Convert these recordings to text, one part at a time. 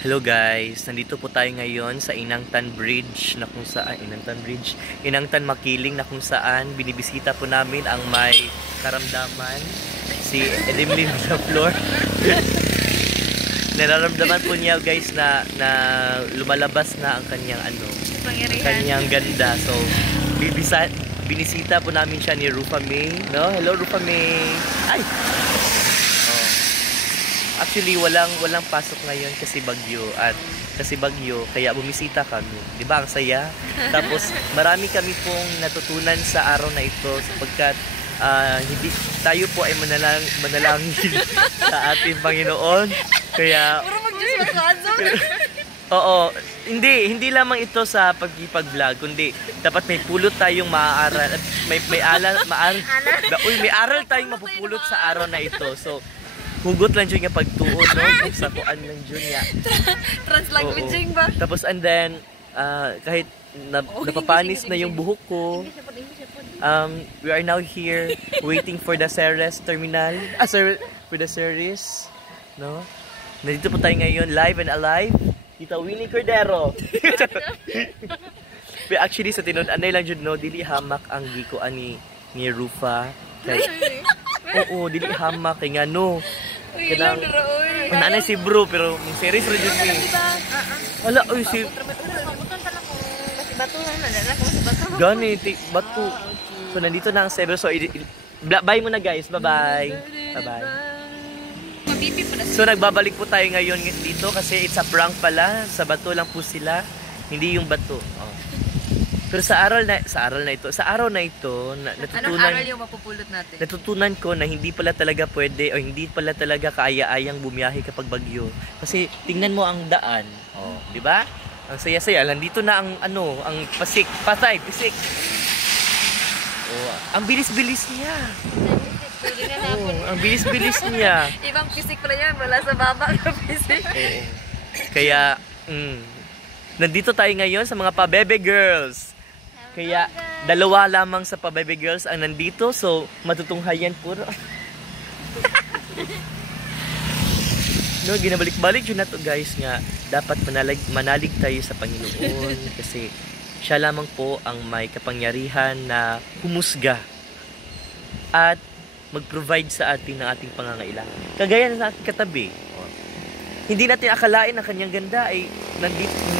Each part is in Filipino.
Hello guys, nandito po tayo ngayon sa Inangtan Bridge na kung saan, Inangtan Makiling na kung saan binibisita po namin ang may karamdaman, si Edemlyn Flor. Nararamdaman po niya guys na lumalabas na ang kanyang kanyang ganda. So, binisita po namin siya ni Rufa May, no? Hello Rufa May. Ay. Actually, walang pasok ngayon kasi bagyo kaya bumisita kami. 'Di ba? Ang saya. Tapos marami kami pong natutunan sa araw na ito sapagkat hindi tayo po ay manalangin sa ating Panginoon. Kaya oo, hindi lamang ito sa pagkipag-vlog kundi dapat may pulot tayong maaaral at may aral tayong mapupulot sa araw na ito. So hugot lang dyan nga pagtuon, no? Sa kuan lang dyan nga. Trans-languaging ba? Tapos and then, kahit napapanis na yung buhok ko, we are now here waiting for the Ceres terminal. For the Ceres, no? Nandito po tayo ngayon, live and alive. Kita Winnie Cordero. But actually, sa tinud-anay lang dyan, no? Dili hamak ang gikuan ni Rufa. Oo, dili hamak. Kaya nga, no? Nanay si bro, pero yung series rin yun eh. Wala, oy, si... Gani, bato. So, nandito na ang Cebu. So, bye muna guys. Bye-bye. Bye-bye. So, nagbabalik po tayo ngayon dito kasi it's a prank pala. Sa bato lang po sila. Hindi yung bato. Oh. Pero sa araw na ito, anong aral yung mapupulot natin? Natutunan ko na hindi pala talaga pwede o hindi pala talaga kaaya-ayang bumiyahe kapag bagyo. Kasi tingnan mo ang daan, oh, 'di ba? Ang saya-saya, nandito na ang pisik. Oh, ang bilis-bilis niya. Oh, ang bilis-bilis niya. Ibang pisik pala yan, wala sa baba ng pisik. Oo. Kaya nandito tayo ngayon sa mga pabebe girls. Kaya dalawa lamang sa pabebe girls ang nandito, so matutunghayan puro. No, ginabalik-balik yun na to guys nga dapat manalig tayo sa Panginoon kasi siya lamang po ang may kapangyarihan na humusga at mag-provide sa atin ng ating pangangailangan. Kagaya na sa aking katabi. Hindi natin akalain ang kanyang ganda ay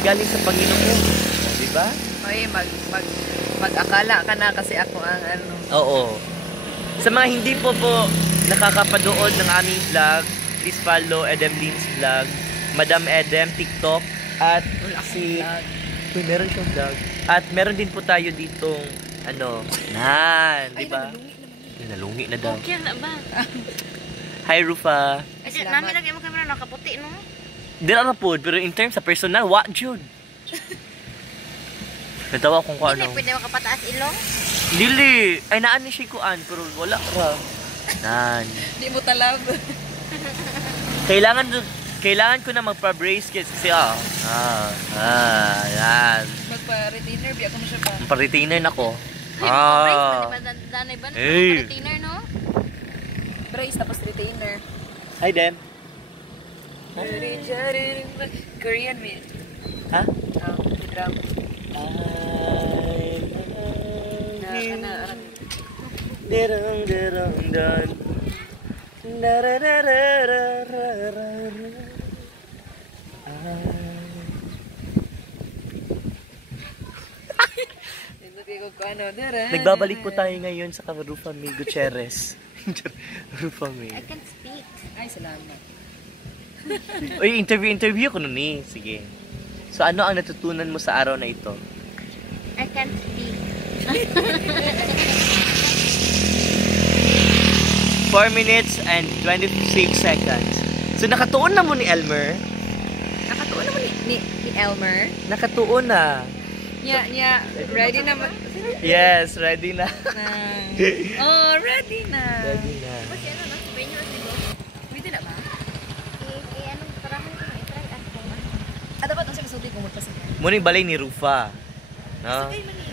galing sa Panginoon. O, diba? Oy, mag-akala ka na kasi ako ang Oo. Sa mga hindi po nakakapadood ng aming vlog, please follow Edemlyn's vlog, Madam Edem, TikTok, at si... Uy, meron siyang vlog. At meron din po tayo ditong, diba? Ay, nalungi na daw. Okay na ba? Hi, Rufa. Kasi namin lagi mo kamera nakaputi, no? Di na po, pero in terms sa personal, what Jud? Natawa kung ano. Hindi, pwede makapataas ilong? Dili! Ay, naan ni siya kuan, pero wala ra. Nan. Hindi mo talab. Kailangan ko na magpa-brace kasi yan. Magpa-retainer, biya ko mo siya pa. Magpa-retainer na ko. Danay ba? Hey. Retainer, no? Brace tapos retainer. Hi, Dem. Korean meat. Ha? Drum. Nagbabalik po tayo ngayon sa Rufa May Gutierrez. Rufa May. I can speak. Ay, salamat. Uy, interview ko nun eh. Sige. So, ano ang natutunan mo sa araw na ito? I can speak. 4 minutes and 26 seconds. So, nakatuon na mo ni Elmer? Nakatuon naman ni Elmer? Nakatuon na. Ready na ba? Yes, ready na. Oh, ready na. Ready na. Kasi pwede na ba? Anong parahan ko i-try ako? Dapat ang siya kasulti kung magpasin. Muna yung balay ni Rufa. No? Sige, mali.